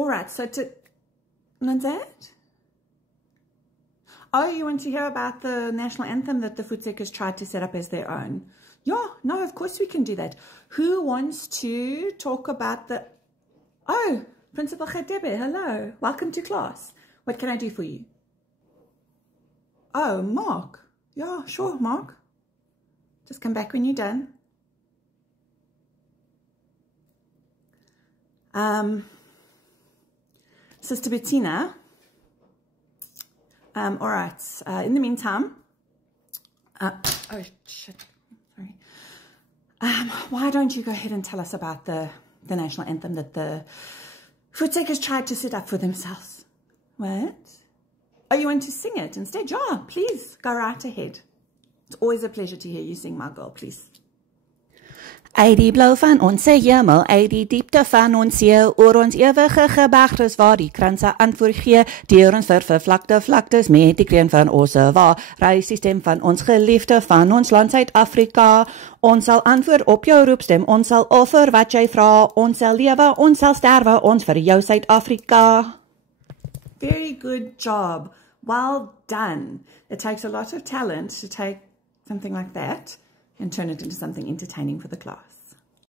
All right, so what's that? Oh, you want to hear about the national anthem that the Voetseekers tried to set up as their own? Yeah, no, of course we can do that. Who wants to talk about the... Oh, Principal Khadebe, hello. Welcome to class. What can I do for you? Oh, Mark. Yeah, sure, Mark. Just come back when you're done. Sister Bettina. All right. In the meantime, oh shit, sorry. Why don't you go ahead and tell us about the national anthem that the Voetseekers tried to set up for themselves? What? Oh, you want to sing it instead? Yeah, please go right ahead. It's always a pleasure to hear you sing, my girl. Please. Uit die blauw van onze hemel, uit die diepte van ons see, oor ons ewige gebegtes waar die kranse antwoord gee, deur ons vervlakte vlaktes met die kreun van ons waar, reis die stem van ons geliefde van ons land Suid-Afrika. Ons sal antwoord op jou roepstem, ons sal offer wat jy vra, ons sal lewe, ons sal sterwe, ons vir jou Suid-Afrika. Very good job. Well done. It takes a lot of talent to take something like that and turn it into something entertaining for the class.